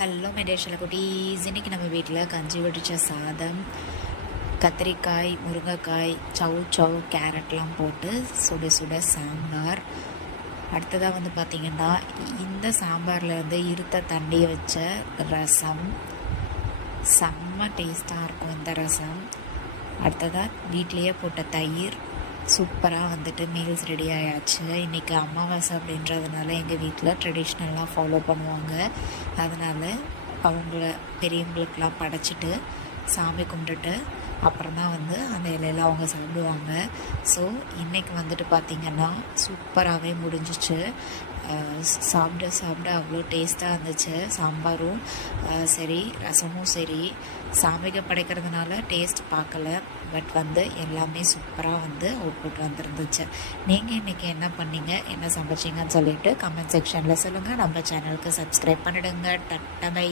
Hello my dear செல்லக்குட்டீஸ். இன்றைக்கி நம்ம வீட்டில் கஞ்சி வடித்த சாதம், கத்திரிக்காய், முருங்கைக்காய், சவு கேரட்லாம் போட்டு சுட சுட சாம்பார். அடுத்ததாக பார்த்திங்கன்னா இந்த சாம்பாரில் இருத்த தண்ணியை வச்ச ரசம். செம்ம டேஸ்ட்டாக இருக்கும் இந்த ரசம். அடுத்ததாக வீட்லேயே போட்ட தயிர். சூப்பராக மீல்ஸ் ரெடி ஆயாச்சு. இன்றைக்கி அமாவாசை அப்படின்றதுனால எங்கள் வீட்டில் ட்ரெடிஷ்னல்லாம் ஃபாலோ பண்ணுவாங்க. அதனால் அவங்கள பெரியவங்களுக்கெலாம் படைச்சிட்டு சாமி கும்பிட்டுட்டு அப்புறம் தான் அந்த இலையில் அவங்க சாப்பிடுவாங்க. ஸோ இன்றைக்கி பார்த்திங்கன்னா சூப்பராகவே முடிஞ்சிச்சு. சாப்பிட அவ்வளோ டேஸ்ட்டாக இருந்துச்சு. சாம்பாரும் சரி, ரசமும் சரி. சாமிக்கு படைக்கிறதுனால டேஸ்ட் பார்க்கல, பட் எல்லாமே சூப்பராக அவுட்புட் வந்துருந்துச்சு. நீங்கள் இன்றைக்கி என்ன பண்ணீங்க, என்ன சமைச்சிங்கன்னு சொல்லிவிட்டு கமெண்ட் செக்ஷனில் சொல்லுங்கள். நம்ம சேனலுக்கு சப்ஸ்கிரைப் பண்ணிவிடுங்க. Ta-ta by.